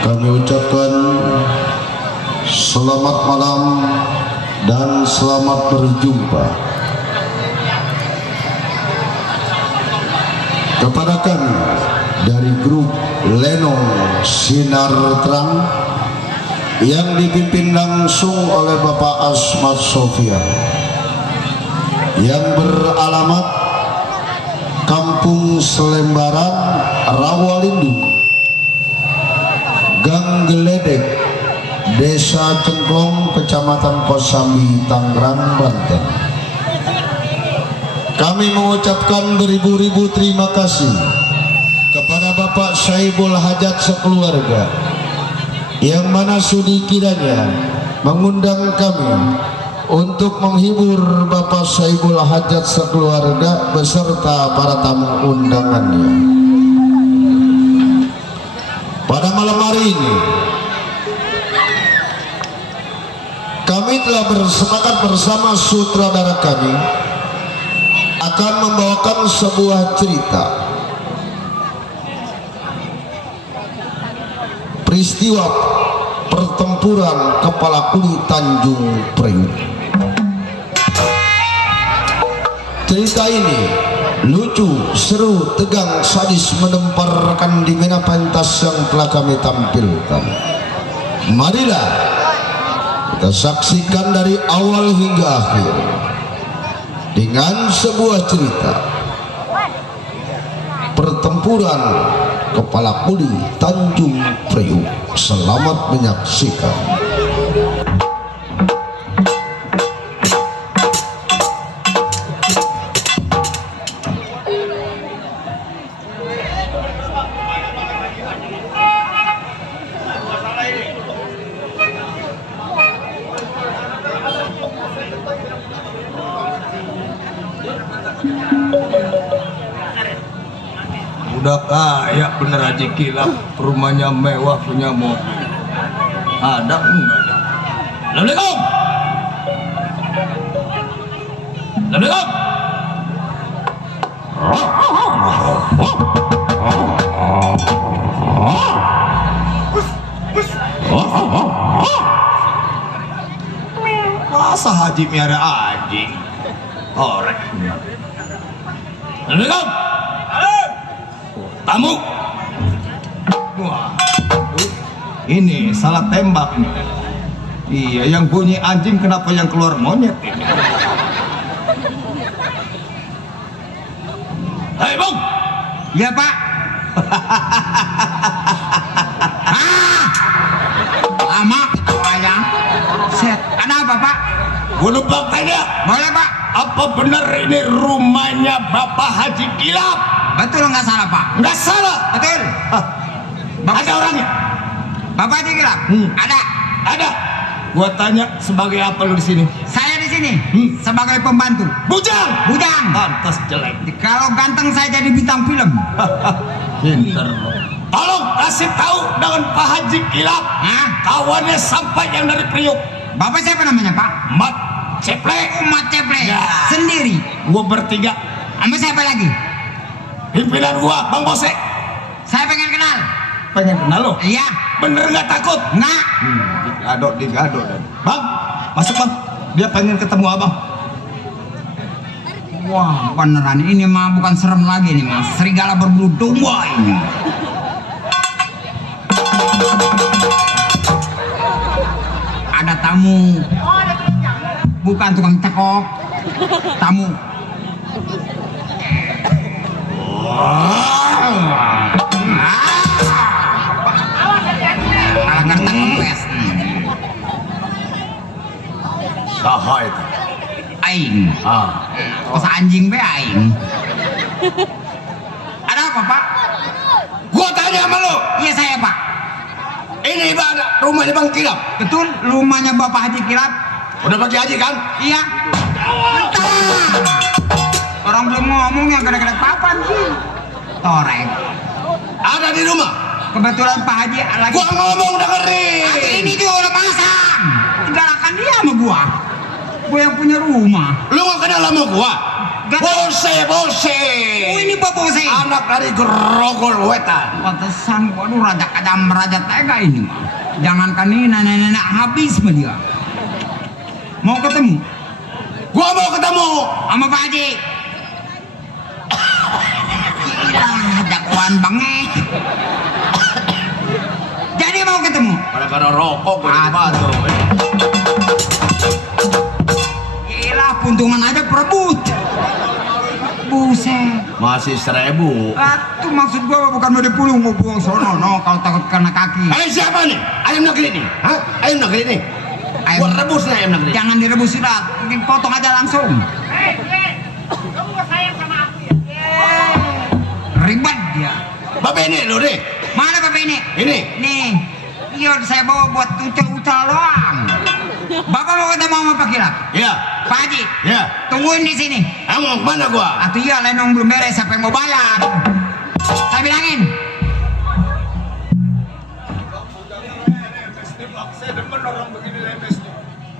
Kami ucapkan selamat malam dan selamat berjumpa kepada kami dari grup Lenong Sinar Terang yang dipimpin langsung oleh Bapak Asmat Sofyan yang beralamat Kampung Selembaran, Rawalindu, Gang Geledek, Desa Cengklong, Kecamatan Kosambi, Tangerang, Banten. Kami mengucapkan beribu-ribu terima kasih kepada Bapak Saibul Hajat sekeluarga yang mana sudi kiranya mengundang kami untuk menghibur Bapak Saibul Hajat sekeluarga beserta para tamu undangannya. Pada malam hari ini kami telah bersepakat bersama sutradara kami akan membawakan sebuah cerita peristiwa pertempuran Kepala Kuli Tanjung Priok. Cerita ini lucu, seru, tegang, sadis, menemparkan di mana pentas yang telah kami tampilkan. Marilah kita saksikan dari awal hingga akhir dengan sebuah cerita pertempuran Kepala Kuli Tanjung Priok. Selamat menyaksikan. Udah kaya bener Haji Kilap, rumahnya mewah, punya mobil. Ada enggak ada? Assalamualaikum. Assalamualaikum. Masa Haji miara anjing? Orek. Assalamualaikum. Tamu. Wah, ini salah tembak nih. Iya, yang bunyi anjing kenapa yang keluar monyet ini? Hei Bang. Ya Pak. Lama wayang. Set. Kenapa Pak? Gue lupa tanya. Boleh Pak. Apa benar ini rumahnya Bapak Haji Kilap? Betul nggak salah Pak? Nggak salah. Betul. Ada orangnya? Bapak Haji Kilap? Ada. Ada. Gua tanya sebagai apa lu di sini? Saya di sini sebagai pembantu. Bujang. Bujang. Pantas jelek. Kalau ganteng saya jadi bintang film. Pinter lo. Tolong kasih tahu dengan Pak Haji Kilap. Hah? Kawannya sampai yang dari Priok. Bapak siapa namanya Pak? Mat Ceplek. Umat Ceplek. Ya. Sendiri. Gua bertiga. Sama siapa lagi? Pimpinan gua Bang Bose. Saya pengen kenal. Pengen kenal lo? Iya. Bener nggak takut? Nggak. Digado dan. Bang, masuk bang. Dia pengen ketemu abang. Wah, beneran ini mah bukan serem lagi nih mas. Serigala berbulu domba ini. Ada tamu. Bukan tukang tekok. Tamu. Kalah kertas kempes. Saha itu. Aing. Ah. Pas anjing be aing. Ada apa Pak? Gua tanya sama lo. Iya saya Pak. Ini bang, rumahnya Bang Kilap. Betul rumahnya Bapak Haji Kilap. Udah pagi haji kan? Iya. Bentar. Orang belum ngomong yang gede-gede papan sih. Toreng. Ada di rumah. Kebetulan Pak Haji lagi. Gua ngomong dengerin. Haji ini juga udah pasang. Galakan dia sama gua. Gua yang punya rumah. Lu gak kenal sama gua? Gak. Bose. Oh ini Pak Bose. anak dari Grogol Wetan. Pantesan, waduh raja kadam raja tega ini mah. Jangankan ini nenek-nenek habis mah dia. Mau ketemu? Gua mau ketemu Sama Pak Haji. Gila, jagoan banget. Jadi mau ketemu? pada rokok gue di batu. Gila, puntungan aja perebut. Buset. Masih 1000. Itu maksud gua bukan mau dipulung, mau buang sono. No, kalau takut kena kaki. Siapa nih? Ayam negeri nih? Hah? Ayam negeri nih? Ayam- Gua rebus nih ayam negeri. Jangan direbus sudah, dipotong aja langsung. Kamu gak sayang sama aku ya? Ribet dia. Bapak ini lo deh. Mana Bapak ini? Ini. Nih, iya saya bawa buat ucal-ucal doang. Bapak mau ketemu sama Pak Kilap? Ya. Pak Haji? Ya. Tungguin di sini. Emang mana gua? Atuh iya, lenong belum beres, siapa yang mau bayar? Saya bilangin.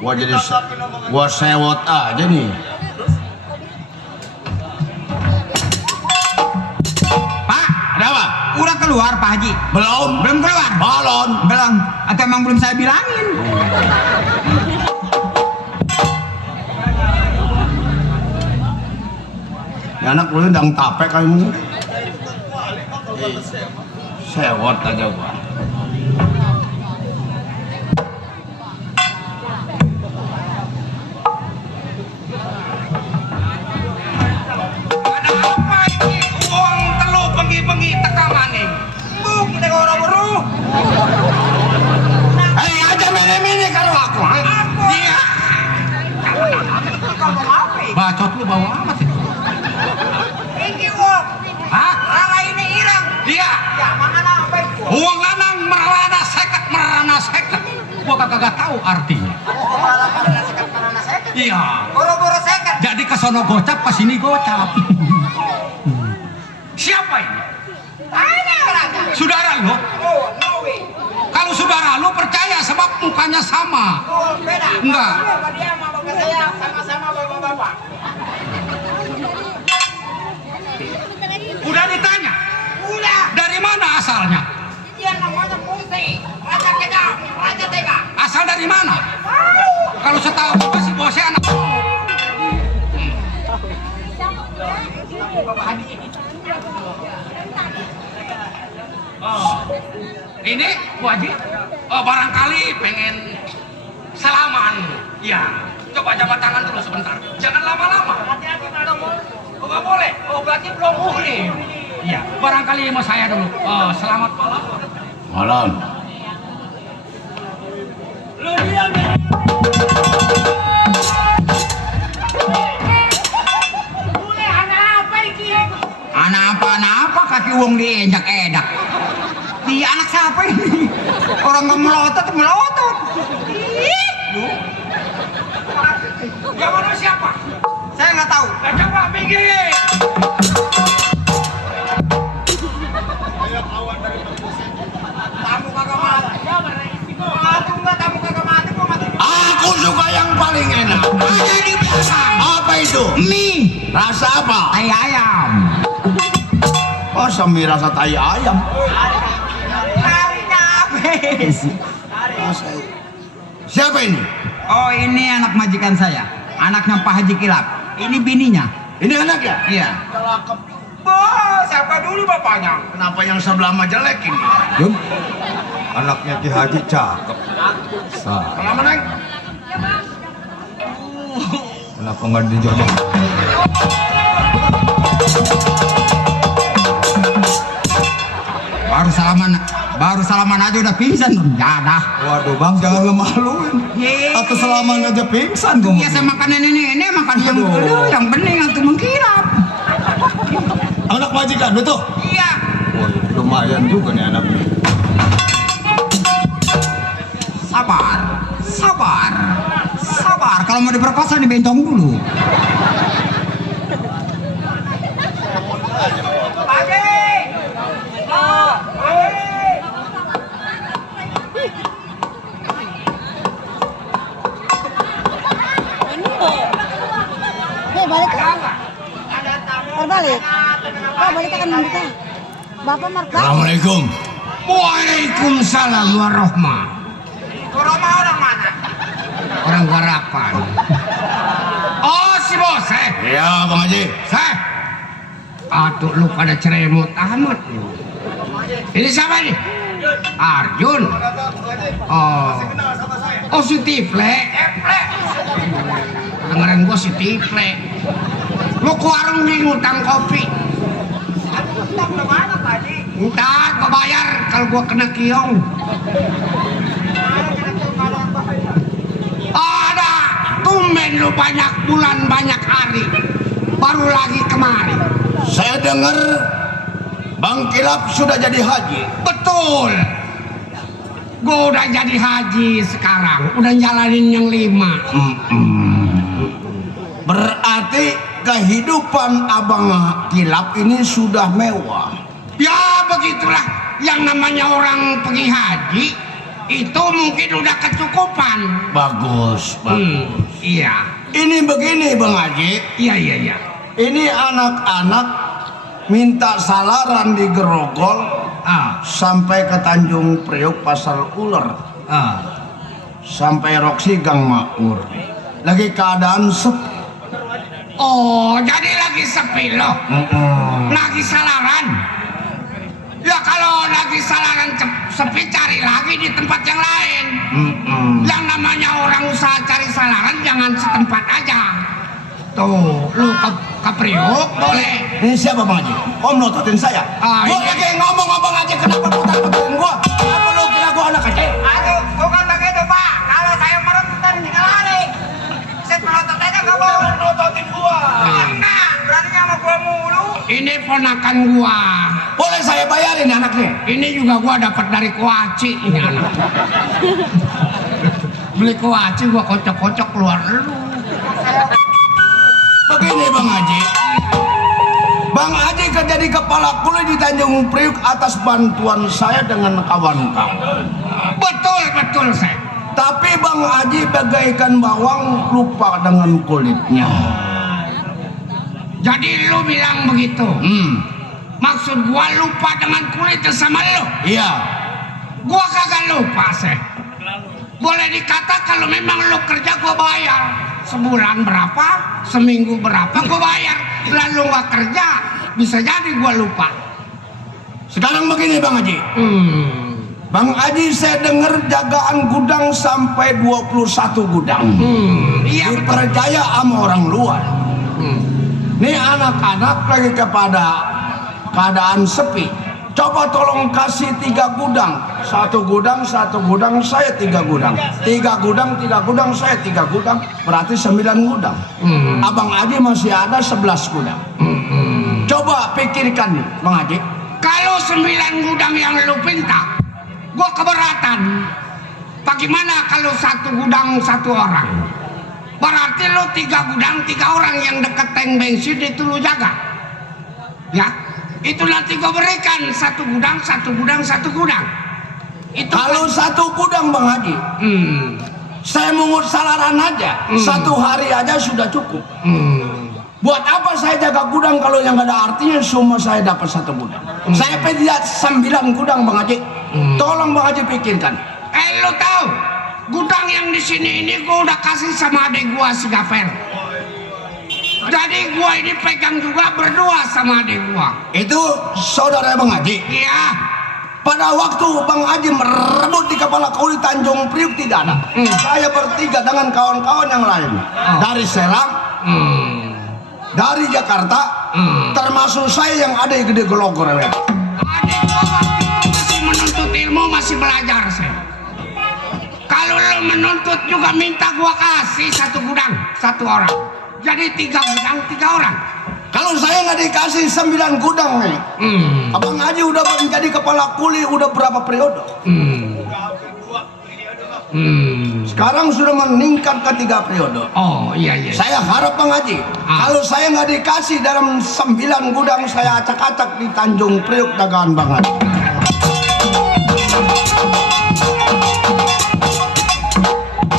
Gua jadi gua sewot aja nih. Pak, Ada apa? udah keluar Pak Haji? Belum. Belum keluar? Balon. Belum. Atau emang belum saya bilangin? Ya anak lu ndang tape kali ini. Sewot aja gua. Ada apa ini? Uang telu bengi-bengi tekamane. Buk, kita orang baru. Aja mene-mene karo aku. Ha? Iya. Bacot lu bawa amat sih. Ini uang. Hah? Rara ini hilang. Iya. Ya, mana apa itu? Uang lanang merana seket. Gua kagak tahu artinya. Rara sekat karena seket. Iya. Boro-boro seket. Jadi ke sono gocap, ke sini gocap. Siapa ini? Ada raja. Saudara lo? Oh, no way. Kalau saudara lo percaya sebab mukanya sama. Oh, beda. Enggak. Sama dia sama bapak saya sama-sama bapak-bapak. Udah ditanya? Udah. Dari mana asalnya? Dia namanya Putih. Raja Kedang, Raja Tega. Asal dari mana? Tahu. Kalau setahu gua si bosnya anak. Oh. Ini Bu Haji, barangkali pengen salaman. Ya, coba jabat tangan dulu sebentar. Jangan lama-lama. Hati-hati Pak. Oh, nggak boleh. Oh, berarti belum muhrim. Iya, barangkali mau saya dulu. Selamat malam. Malam. Lu diam ya. Boleh anak apa ini? Anak apa kaki uang dienjak-edak. Di anak siapa ini? Orang nggak melotot. Ih, lu. Yang mana siapa? Saya nggak tahu. Coba minggir. Tamu kagak mati. Mati enggak tamu kagak mati, gua mati. Aku suka yang paling enak. Ada di belakang. Apa itu? Mie. Rasa apa? Tai ayam. Oh, semi rasa tai ayam. Harinya habis. Siapa ini? Oh, ini anak majikan saya. Anaknya Pak Haji Kilap. Ini bininya. Ini anak ya? Iya. Bos, siapa dulu bapaknya? Kenapa yang sebelah mah jelek ini? Jun, anaknya Ki Haji cakep. Kenapa naik? Kenapa nggak dijodoh? Baru salaman aja udah pingsan dong. Ya dah. Waduh bang, jangan ngemaluin. Atau salaman aja pingsan gue. Biasa makanan ini makan yang Aduh. dulu, yang bening atau mengkilap. Anak majikan itu. Iya. Wah, lumayan juga nih anaknya. Sabar. Kalau mau diperkosa dibentong dulu. Pagi. Oh, pagi. Balik. Ada tamu. Terbalik. Pak, balik akan kita. Bapak Marka. Assalamualaikum. Waalaikumsalam warahmah. Kuroma orang mana? Orang Garapan. Oh si bos, Ya Bang Haji. Aduh lu pada ceremut amat. Ini siapa nih? Arjun. Oh si Tiple. Dengerin gua si Tiple. Lu ke warung nih ngutang kopi. Utang ke mana Pak Haji? Ntar gua bayar kalau gua kena kiong. Ada tumben lu banyak bulan banyak hari baru lagi kemari. Saya dengar Bang Kilap sudah jadi haji. Betul. Gua udah jadi haji sekarang, udah jalanin yang 5. Berarti kehidupan Abang Kilap ini sudah mewah. Ya begitulah, yang namanya orang pergi haji itu mungkin udah kecukupan. Bagus. Iya. Ini begini Bang Haji. Iya. Ini anak-anak minta salaran di Grogol sampai ke Tanjung Priok Pasar Ular, sampai Roksi Gang Makmur. Lagi keadaan sepi. Oh, jadi lagi sepi loh. Lagi salaran. Ya kalau lagi salaran sepi cari lagi di tempat yang lain. Yang namanya orang usaha cari salaran jangan setempat aja. Tuh, lu ke Priok boleh. Ini siapa Bang Haji? Om nototin saya. Gua Ini- lagi ngomong Bang Haji, kenapa putar-putarin gua? Apa lu kira gua anak kecil? Aduh, bukan begitu Pak. Kalau saya merontotan tinggal lari. Saya merontot aja nggak mau. Merontotin gua. Nah, beraninya sama gua mulu. Ini ponakan gua. Boleh saya bayarin anaknya? Ini juga gua dapat dari Kuaci ini anak. Beli Kuaci gua kocok-kocok keluar lu. Begini Bang Haji. Bang Haji kerja di kepala kuli di Tanjung Priok atas bantuan saya dengan kawan-kawan. Betul saya. Tapi Bang Haji bagaikan bawang lupa dengan kulitnya. Jadi lu bilang begitu. Maksud gua lupa dengan kulitnya sama lu. Iya. Gua kagak lupa sih. Boleh dikata kalau memang lu kerja gua bayar. Sebulan berapa, seminggu berapa gua bayar. Lalu gua kerja, bisa jadi gua lupa. Sekarang begini Bang Haji. Bang Haji saya dengar jagaan gudang sampai 21 gudang. Iya betul. Dipercaya sama orang luar. Nih anak-anak lagi kepada keadaan sepi. Coba tolong kasih 3 gudang. 1 gudang, 1 gudang, saya 3 gudang. 3 gudang, 3 gudang, saya 3 gudang. Berarti 9 gudang. Abang Haji masih ada 11 gudang. Coba pikirkan nih Bang Haji. Kalau 9 gudang yang lu pinta, gua keberatan. Bagaimana kalau 1 gudang 1 orang? Berarti lu 3 gudang 3 orang yang deket tank bensin itu lu jaga. Ya, itu nanti gua berikan 1 gudang, 1 gudang, 1 gudang. Itu Kalau 1 gudang Bang Haji, saya mungut salaran aja. 1 hari aja sudah cukup. Buat apa saya jaga gudang kalau yang gak ada artinya semua saya dapat 1 gudang. Saya pengen lihat 9 gudang Bang Haji. Tolong Bang Haji pikirkan. lu tahu gudang yang di sini ini gua udah kasih sama adik gua si Gafer. Jadi gua ini pegang juga berdua sama adik gua. Itu saudara Bang Haji. Iya. Pada waktu Bang Haji merebut di kepala kuli Tanjung Priok tidak ada. Saya bertiga dengan kawan-kawan yang lain. Dari Serang, dari Jakarta, termasuk saya yang ada di Gede Gelogor. Adik gua waktu itu masih menuntut ilmu, masih belajar saya. Kalau lo menuntut juga minta gua kasih 1 gudang 1 orang. Jadi 3 gudang 3 orang. Kalau saya nggak dikasih 9 gudang nih, Abang Haji udah menjadi kepala kuli udah berapa periode? Sekarang sudah meningkat ke 3 periode. Oh iya iya. Saya harap Bang Haji, kalau saya nggak dikasih dalam 9 gudang saya acak-acak di Tanjung Priok dagangan Bang Haji.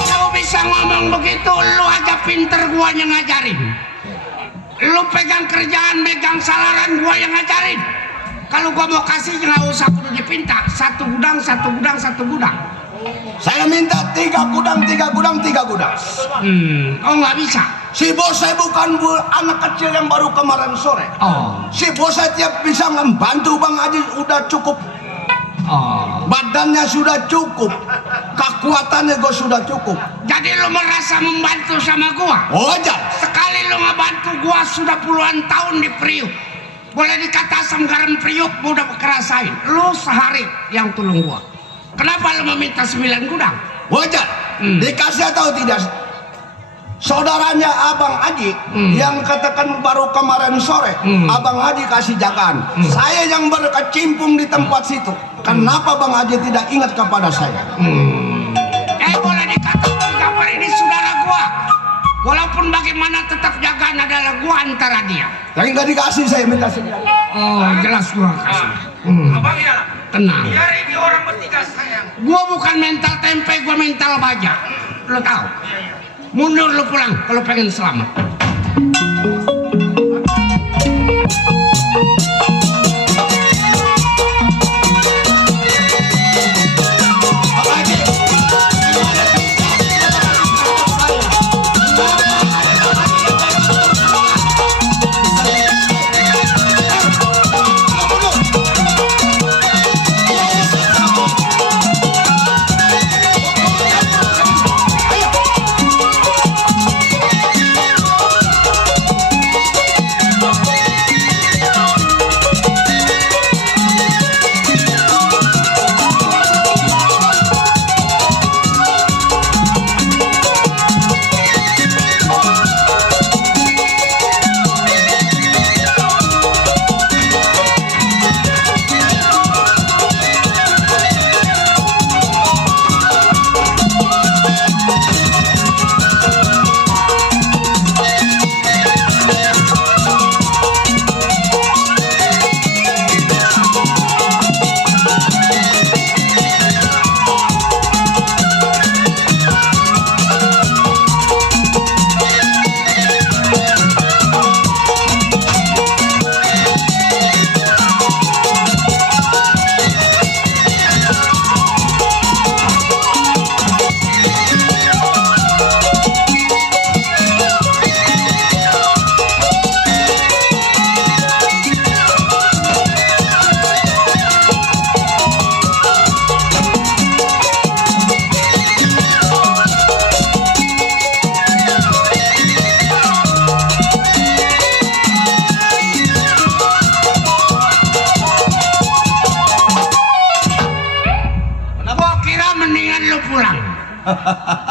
Lu bisa ngomong begitu, lu aja pinter gua yang ngajarin. Lu pegang kerjaan, megang salaran, gua yang ngajarin. Kalau gua mau kasih nggak usah kudu dipinta. Satu gudang, satu gudang, satu gudang. Saya minta 3 gudang, 3 gudang, 3 gudang. Oh nggak bisa. Si bos saya bukan anak kecil yang baru kemarin sore. Oh. Si bos saya tiap bisa membantu Bang Haji udah cukup. Oh. Badannya sudah cukup, kekuatannya gue sudah cukup. Jadi lu merasa membantu sama gua? Wajar. Sekali lu ngebantu gua sudah puluhan tahun di Priuk. Boleh dikata asam garam Priuk gua udah kerasain. Lu sehari yang tolong gua. Kenapa lu meminta 9 gudang? Wajar. Dikasih atau tidak? Saudaranya Abang Haji yang katakan baru kemarin sore, Abang Haji kasih jagaan. Saya yang berkecimpung di tempat situ. Kenapa Bang Haji tidak ingat kepada saya? Boleh dikata gambar ini saudara gua. Walaupun bagaimana tetap jagaan adalah gua antara dia. Yang nggak dikasih saya minta 9. Oh jelas gua kasih. Abang ya. Tenang. Biar ini orang bertiga sayang. Gua bukan mental tempe, gua mental baja. Lo tahu? Mundur lu pulang kalau pengen selamat.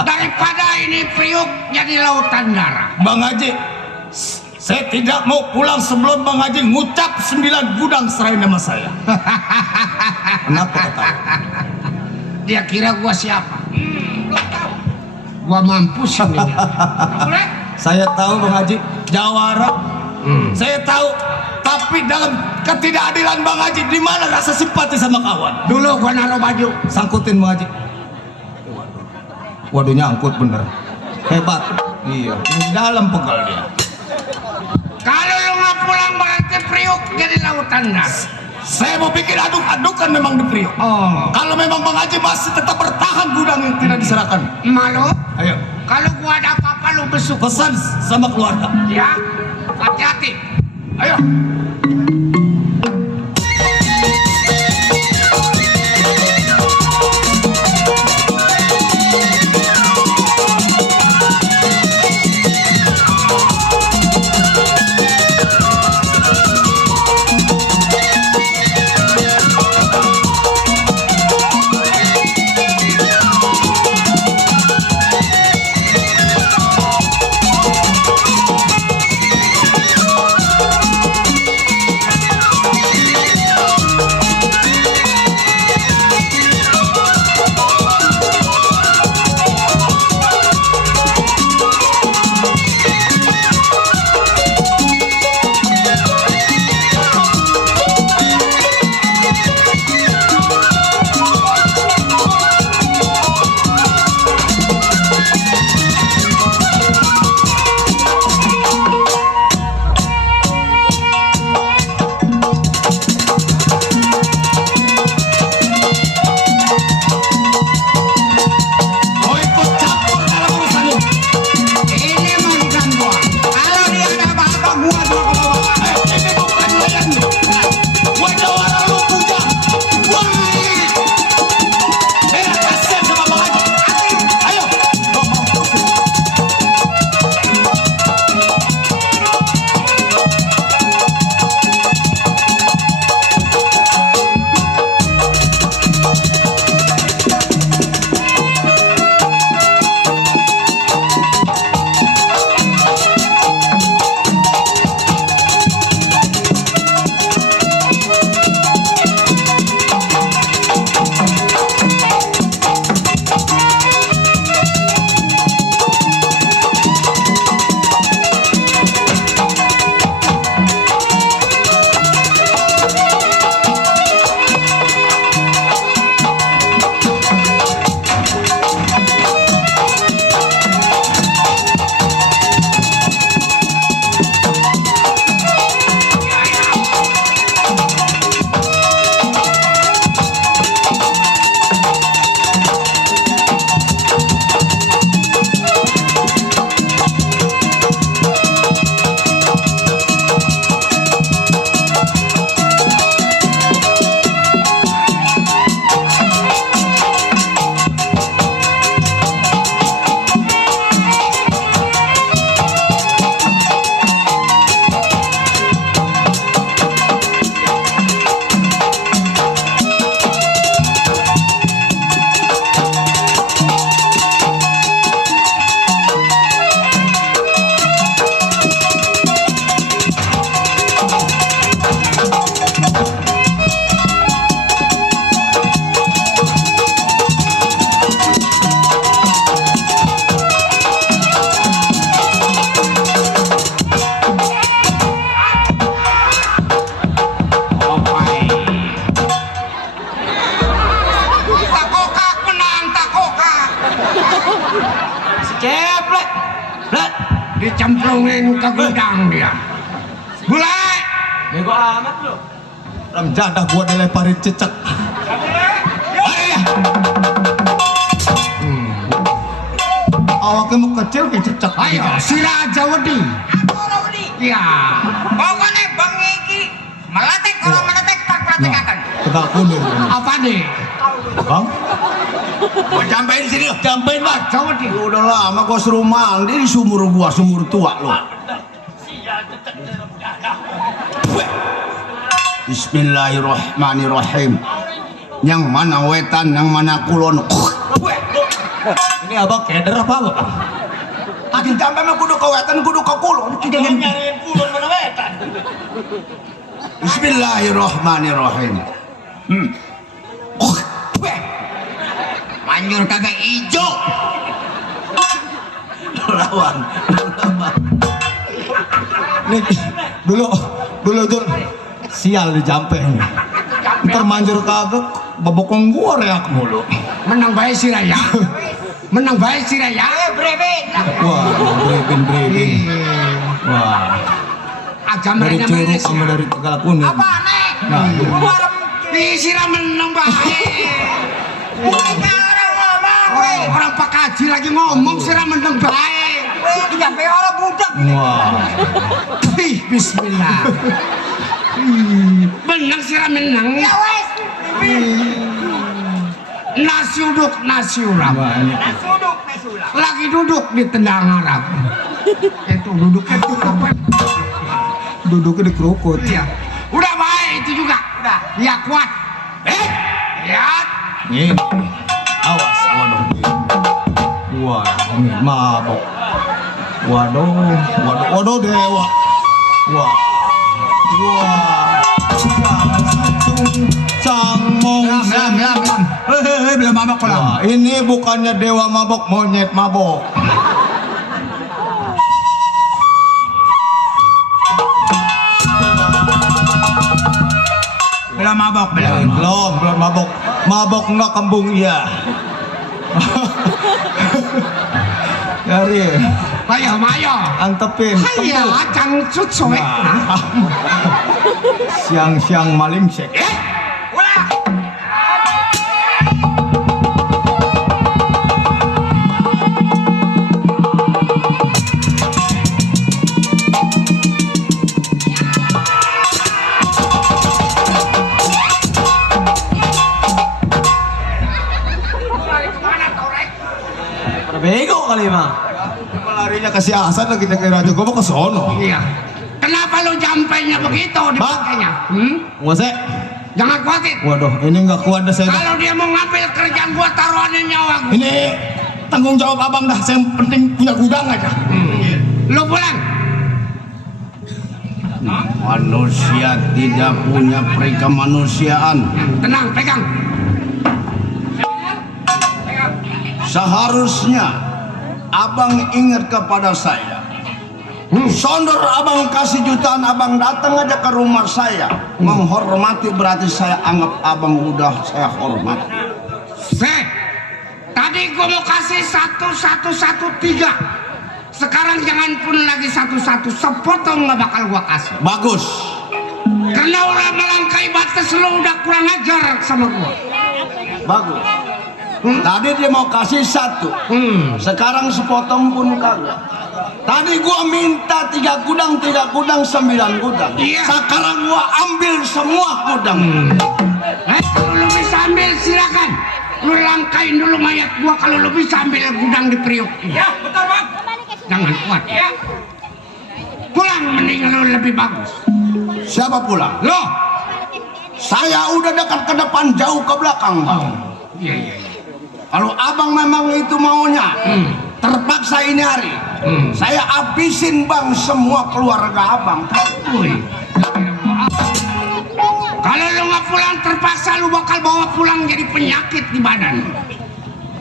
Daripada ini Priuk jadi lautan darah. Bang Haji, saya tidak mau pulang sebelum Bang Haji ngucap 9 gudang serahin nama saya. Kenapa ketawa? Dia kira gua siapa? Gua mampus ini. Boleh? Saya tahu Bang Haji jawara. Saya tahu, tapi dalam ketidakadilan Bang Haji, di mana rasa simpati sama kawan? Dulu gua naruh baju. Sangkutin Bang Haji. Waduh, nyangkut bener. Hebat. Iya, di dalam pegal dia. Kalau lu nggak pulang berarti Priuk jadi lautan darah. Saya mau bikin aduk-adukan memang di Priok. Oh. Kalau memang Bang Haji masih tetap bertahan gudang yang tidak diserahkan. Malu? Ayo. Kalau gua ada apa-apa lu besuk. Pesan sama keluarga. Ya, hati-hati. Ayo. nyemplungin ke gudang dia. Mulai. Bego amat lu. Orang jadah gua dilemparin cecek. Awaknya mau kecil kayak cecek. Ayo, sira aja wedi. Aku ora wedi. Ya. Pokoknya Bang Iki meletek orang meletek tak pratekakan. Tegak kunir. Apa nih? Bang, Gua jampein sini. jampein bang. Aja wedi. Lu udah lama gua suruh mandi di sumur gua, sumur tua lu. Bismillahirrahmanirrahim. Yang mana wetan, yang mana kulon. Ini abang keder apa bang? Tadi jampe mah kudu ke wetan, kudu ke kulon. Nyariin kulon mana wetan? Bismillahirrahmanirrahim. Manjur kagak ijo. Lawan. Nih, dulu tuh sial di jampe nih. Ntar manjur kagak babokong gua reak mulu. Menang bae si Raya. Menang bae si Raya. Breben. Wah, brebin. Wah, Aja dari mereka Curug menes. sama dari Tegal Kuning. Apa nih? Nah, Warem Ih, sira menang bae. Kita orang ngomong, weh. Orang Pak Haji lagi ngomong sira menang bae. Weh, tidak pe orang budak. wah, Ih, bismillah. Menang sira menang. Ya wes. Nasi uduk, nasi urap. wah ini. Nasuduk mesula. Lagi duduk di tendang Arab. Itu duduknya tuh apa? Duduknya di kerukut. Iya. Udah baik itu juga. Udah. Ya kuat. Lihat. Ini, awas, waduh. Wah, ini mabok. Waduh dewa. Wah, cangmong. Belum mabok Wah, ini bukannya dewa mabok, monyet mabok. Belum mabok, Belum mabok. Mabok enggak kembung iya. Dari Ayo, ayo. antepin. Ayo, cangcut soek. Nah. Siang-siang maling sek. Ulah. Bego kali mah. Larinya ke siasat lagi kita kira juga mau ke sono. Iya. Kenapa lu jampainya begitu di Bang. pakainya? Wase. Jangan khawatir. Waduh, ini nggak kuat dah saya. Kalau dia mau ngambil kerjaan gua taruhannya nyawa gua. Ini tanggung jawab abang dah. Saya penting punya gudang aja. Lu pulang. Manusia tidak punya perikemanusiaan. Tenang, pegang. Seharusnya abang ingat kepada saya. Sondor abang kasih jutaan, abang datang aja ke rumah saya. Menghormati berarti saya anggap abang udah saya hormati. Tadi gua mau kasih 1113. Sekarang jangan pun lagi 11, sepotong nggak bakal gua kasih. Bagus. Karena orang melangkai batas lu udah kurang ajar sama gua. Bagus. Tadi dia mau kasih 1. Sekarang sepotong pun kagak. Tadi gua minta 3 gudang, 9 gudang. Iya. Sekarang gua ambil semua gudang. Kalau lu bisa ambil silakan. Lu langkain dulu mayat gua kalau lu bisa ambil gudang di Priuk. Ya, betul Bang. Jangan kuat. Ya. Pulang mending lu lebih bagus. Siapa pulang? Lo. Saya udah dekat ke depan, jauh ke belakang, Bang. Iya, iya, iya. Kalau abang memang itu maunya, terpaksa ini hari, saya habisin bang semua keluarga abang. Wih. Kalau lu nggak pulang terpaksa lu bakal bawa pulang jadi penyakit di badan.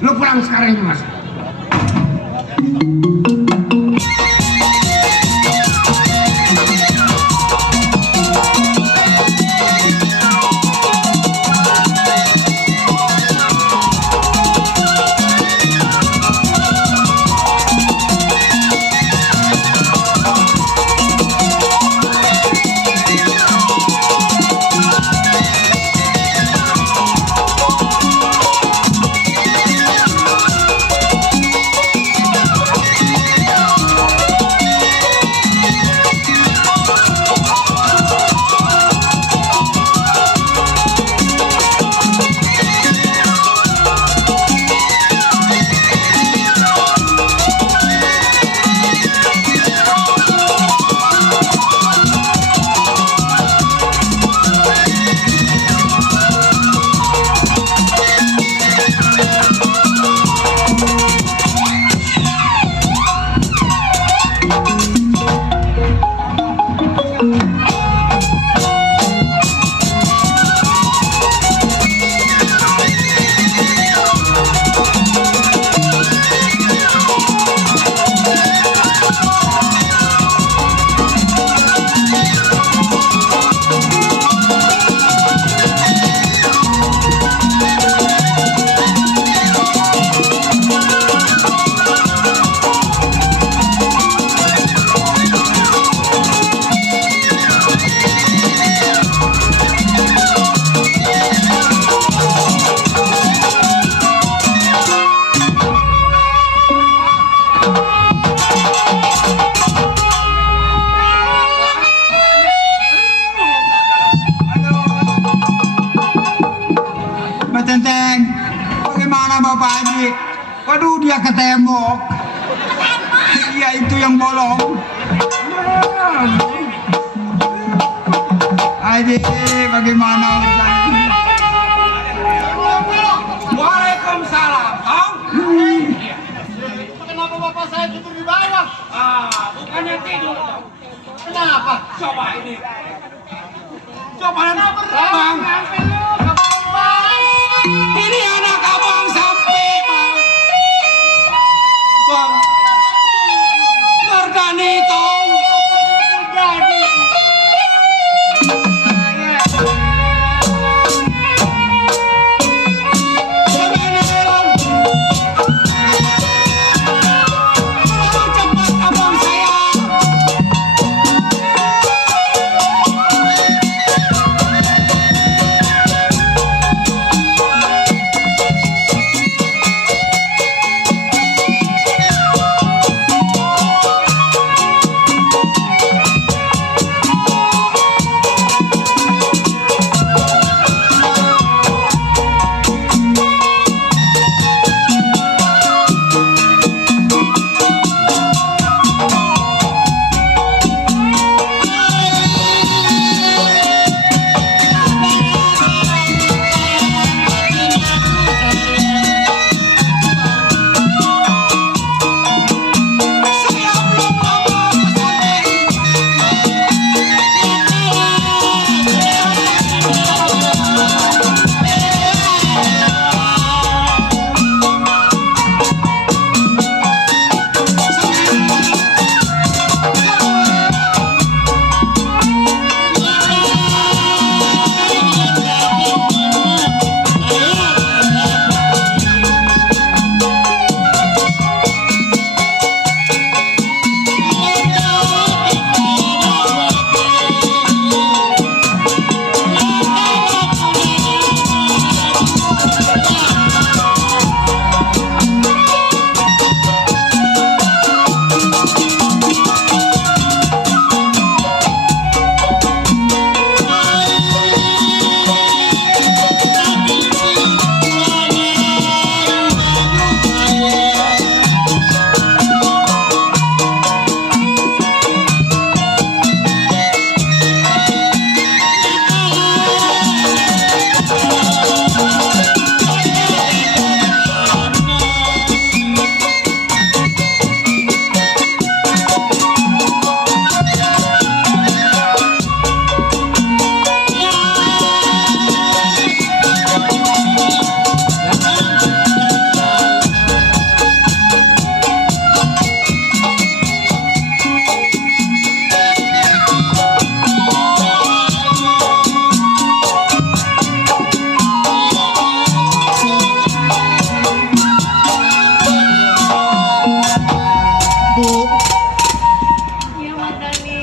Lu pulang sekarang juga. Aduh, dia ke tembok. Iya, itu yang bolong. Adik, bagaimana urusannya? Waalaikumsalam, Tong. Kenapa bapak saya tidur di bawah? Bukannya tidur, Tong. Kenapa? Coba ini. Coba Bang. Ini anak abang sampai, Bang. Bang. Mardani, Tong.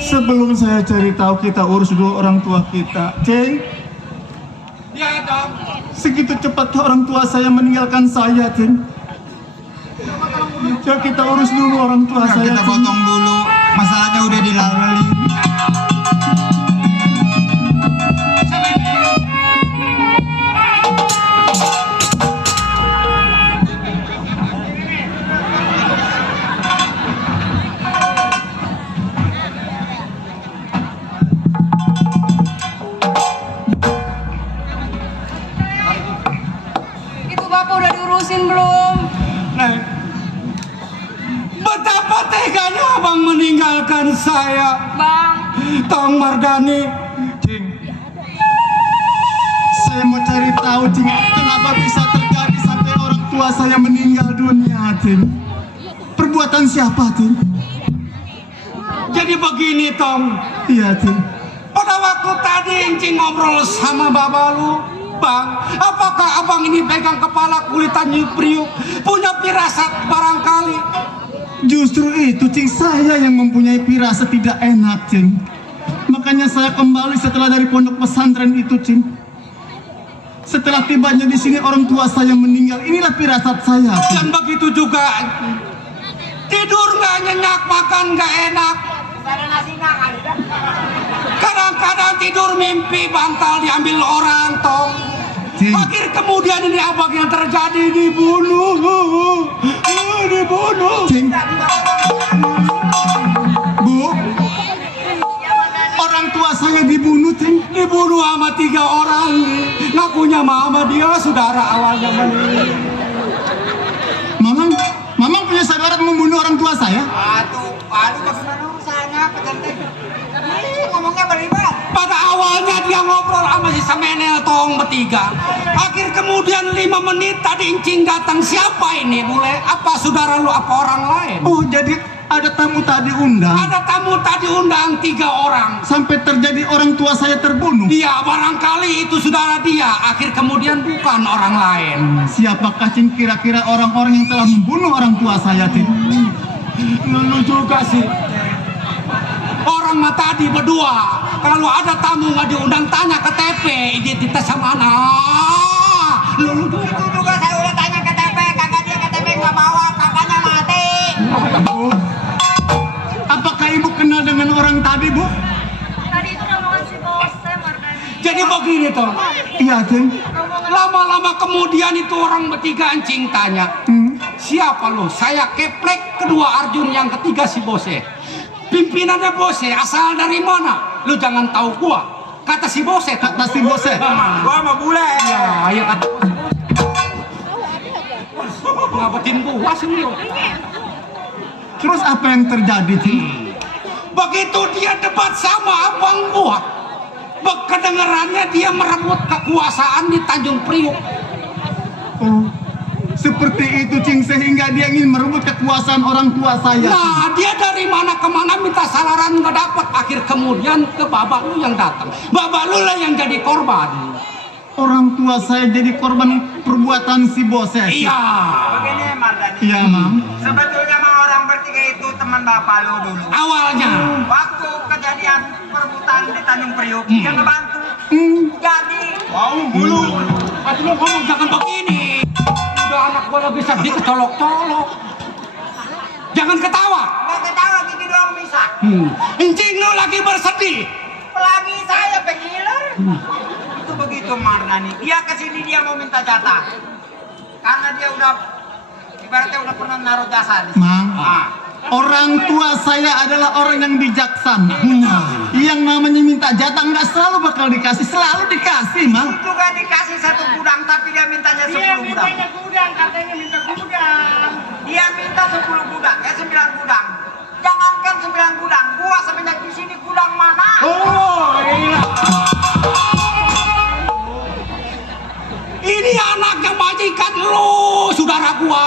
Sebelum saya cari tahu, kita urus dulu orang tua kita. Ceng, Ya, Tong. segitu cepat orang tua saya meninggalkan saya, Ceng. Ya kita urus dulu orang tua saya. Kita Ceng. potong dulu. Masalahnya udah dilalui. Itu bapak udah diurusin belum? Neng, betapa teganya abang meninggalkan saya, Bang, Tong Mardani. Cing, saya mau cari tahu, Cing, kenapa bisa terjadi sampai orang tua saya meninggal dunia, Cing. Perbuatan siapa, Cing? Jadi begini, Tong. Iya, Cing. Pada waktu tadi Encing ngobrol sama Bapak lu, Bang, apakah abang ini pegang kepala kulitan Priuk, punya firasat barangkali? Justru itu, Cing, saya yang mempunyai firasat tidak enak, Cing. Makanya saya kembali setelah dari pondok pesantren itu, Cing. Setelah tibanya di sini orang tua saya meninggal, inilah firasat saya, Cing. Dan begitu juga tidur nggak nyenyak, makan nggak enak. Kadang-kadang tidur mimpi bantal diambil orang, Tong. Cing. Akhir kemudian ini abang yang terjadi dibunuh. dibunuh. Cing. Bu, orang tua saya dibunuh, Cing. Dibunuh sama 3 orang. Ngakunya mama dia saudara awalnya meninggal. Mamang punya saudara membunuh orang tua saya? Aduh bagaimana usahanya pecantik? Ngomongnya berlibat. Pada awalnya dia ngobrol sama si Semenel tong bertiga. Akhir kemudian 5 menit tadi Incing datang. Siapa ini bule? Apa saudara lu apa orang lain? Oh, jadi ada tamu tadi undang. Ada tamu tadi undang 3 orang. Sampai terjadi orang tua saya terbunuh. Iya, barangkali itu saudara dia. Akhir kemudian bukan orang lain. Siapakah, Cing, kira-kira orang-orang yang telah membunuh orang tua saya, Cing? Lu juga sih. Orang mah tadi berdua. Kalau ada tamu nggak diundang tanya ke TP identitasnya mana. Lu Itu juga saya udah tanya ke TP, kakak dia ke TP nggak bawa, kakaknya mati. Bu, apakah ibu kenal dengan orang tadi, Bu? Tadi itu rombongan si bos, saya Mardani. jadi begini toh. Iya, Cing. Lama-lama kemudian itu orang bertiga Incing tanya. Siapa lu? Saya Keplek, kedua Arjun, yang ketiga si Bose. Pimpinannya Bose, asal dari mana? Lu jangan tahu gua. Kata si Bose. Kata si Bose. Gua mau bule. Ya kata Bose. Ngabetin gua sih lu. Terus apa yang terjadi, Cing? Begitu dia debat sama abang gua, kedengarannya dia merebut kekuasaan di Tanjung Priuk. Oh, seperti itu, Cing, sehingga dia ingin merebut kekuasaan orang tua saya. Nah, dia dari mana ke mana minta salaran nggak dapat. Akhir kemudian ke babak lu yang datang. Babak lu lah yang jadi korban. Orang tua saya jadi korban perbuatan si Bose. Iya. Begini Mardani. Iya, Mam. Sebetulnya mah orang bertiga itu teman bapak lu dulu. Awalnya. Waktu kejadian perebutan di Tanjung Priuk, dia ngebantu. Jadi, Bulu. Aduh, lu ngomong jangan begini. Udah anak gua lagi sedih kecolok-colok. Jangan ketawa. nggak ketawa gigi doang bisa. Incing lu lagi bersedih. Pelangi saya pengiler. Itu begitu Mardani. Dia kesini dia mau minta jatah. Karena dia udah ibaratnya udah pernah naruh jasa di sini. Mang, Ah. orang tua saya adalah orang yang bijaksana. Yang namanya minta jatah nggak selalu bakal dikasih, selalu dikasih, Mang. Itu juga dikasih 1 gudang tapi dia mintanya 10 gudang. gudang, katanya minta gudang. Dia minta 10 gudang, 9 gudang. Jangankan 9 gudang, gua semenjak di sini gudang mana? Oh, iya. Ini anaknya majikan lu, saudara gua.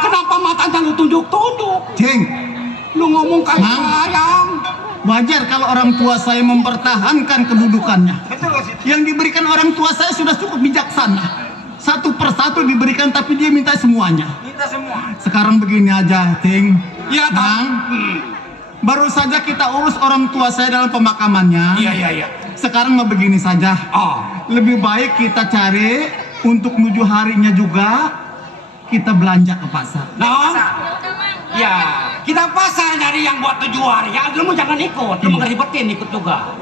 Kenapa matanya lu tunjuk-tunjuk? Cing, Lu ngomong kayak Mang. sayang. wajar kalau orang tua saya mempertahankan kedudukannya. Betul loh situ. Yang diberikan orang tua saya sudah cukup bijaksana. Satu persatu diberikan, tapi dia minta semuanya. Minta semua. Sekarang begini aja, Cing. Iya, Tang. Mang, baru saja kita urus orang tua saya dalam pemakamannya. Iya. Sekarang mau begini saja. Oh, Lebih baik kita cari untuk menuju harinya juga, kita belanja ke pasar. nah, ya kita pasar nyari yang buat 7 hari. Ya, lu jangan ikut, lu mau ngeribetin ikut juga.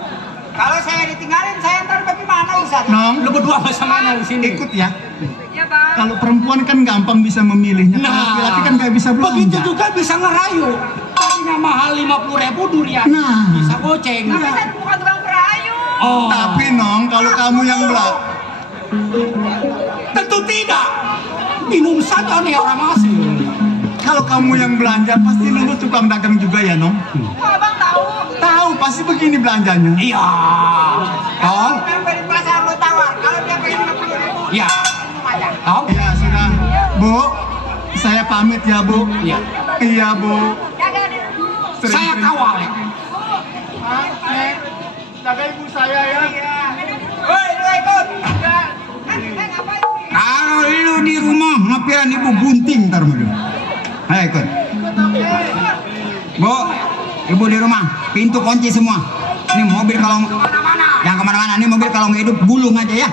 Kalau saya ditinggalin, saya ntar bagaimana Ustaz? Nong, Lu berdua sama di sini. ikut ya. Ya bang. Kalau perempuan kan gampang bisa memilihnya. Kalau laki-laki kan nggak bisa begitu belanja. juga bisa ngerayu. Tadinya mahal 50.000 durian, Nah. bisa goceng. Saya bukan tukang perayu. Oh, Tapi Nong, kalau kamu yang belak, tentu tidak. Minum saja nih orang asing. kalau kamu yang belanja pasti lu tukang dagang juga ya, Nong. Kok abang tahu? Tahu pasti begini belanjanya. Iya. Tong, Yang beli pasar lu tawar. Kalau dia pengen 50.000, iya. minum aja. Tong, Ya sudah, Bu. Saya pamit ya, Bu. iya. Iya, Bu. Jaga diri. Saya kawal. Jaga ibu saya ya. Woi, lu ikut. Kalau lu di rumah ngapain ibu gunting ntar dulu. Ayo ikut. Bu, ibu di rumah, pintu kunci semua. Ini mobil kalau yang kemana-mana, ini mobil kalau nggak hidup gulung aja ya.